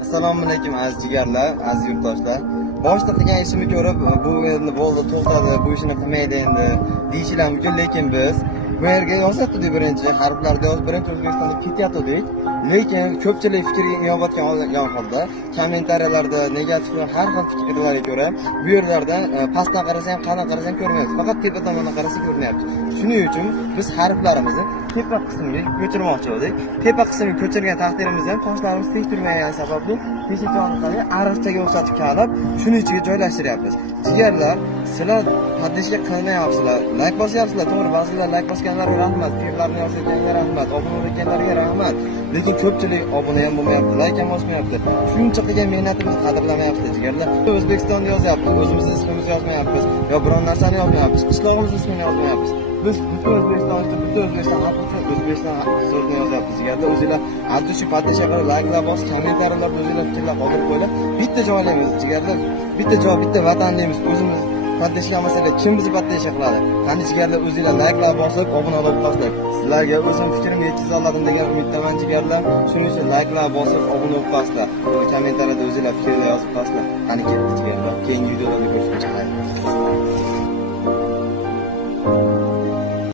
Assalomu alaykum aziz jigarlar, aziz yurtdoshlar. Boshda qilgan ishimni ko'rib, bu endi bo'ldi, to'xtadi, bu ishni qilmaydi endi deyishlar mumkin, lekin biz bu yerga yozatdik birinchi harflarda yozib birinchi O'zbekistonga ketyaptik. Lekin ko'pchilik fikr yozayotgan holda kommentariyalarda negativ har xil fikrlarga ko'ra bu yerlarda pastdan qarasang, qanday qarasang ko'rmayapsiz. Faqat tepa tomondan qarasa ko'rinyapti. Shuning uchun biz harflarimizni tepa qismiga ko'chirmoqchi edik. Tepa qismiga ko'chirgan taqdirimizda ham toshlarimiz tek turmagani sababli teshik orqali ariqchaga o'xshatib kalib, shuning ichiga joylashtiryapmiz. Jigarlar, sizlar haddishga qilmayapsizlar. Like bosyapsizlar, to'g'ri, ba'zilar like bosganlarga rahmat, fikrlarni yozganlarga rahmat, obuna bo'lganlarga rahmat. Lekin ko'pchilik obuna ham bo'lmayapti, like ham bosmayapti. Shuncha qilgan mehnatimizni qadrlamayapti jigarlar. O'zbekistonni yozyapmiz, o'zimizning ismimizni yozmayapmiz, yo biron narsani yozmayapmiz, qishlog'imiz ismini yozmayapmiz. Biz butun O'zbekiston uchun, butun O'zbekiston xalqi uchun O'zbekiston so'zini yozyapmiz jigarlar. O'zinglar addushi patisha qilib, like'lar bos, kommentariyalarda o'zinglar fikrlar qoldirib qo'yinglar. Bitta joylaymiz jigarlar. Bitta joy, bitta vatanimiz, o'zimiz patlashlamasa kim bizni patlasha qiladi? Qani jigarlar, o'zinglar like'lar bosib, obuna bo'lib tashlang. Sizlarga o'zim fikrimni yetkaza oladim degan umiddaman jigarlar. Shuning uchun like'lar bosib, obuna bo'lib tashlang. Kommentariyada o'zinglar fikrlar yozib tashlang. Qani ketdi jigarlar. Keyingi videolarda ko'rishguncha xayr.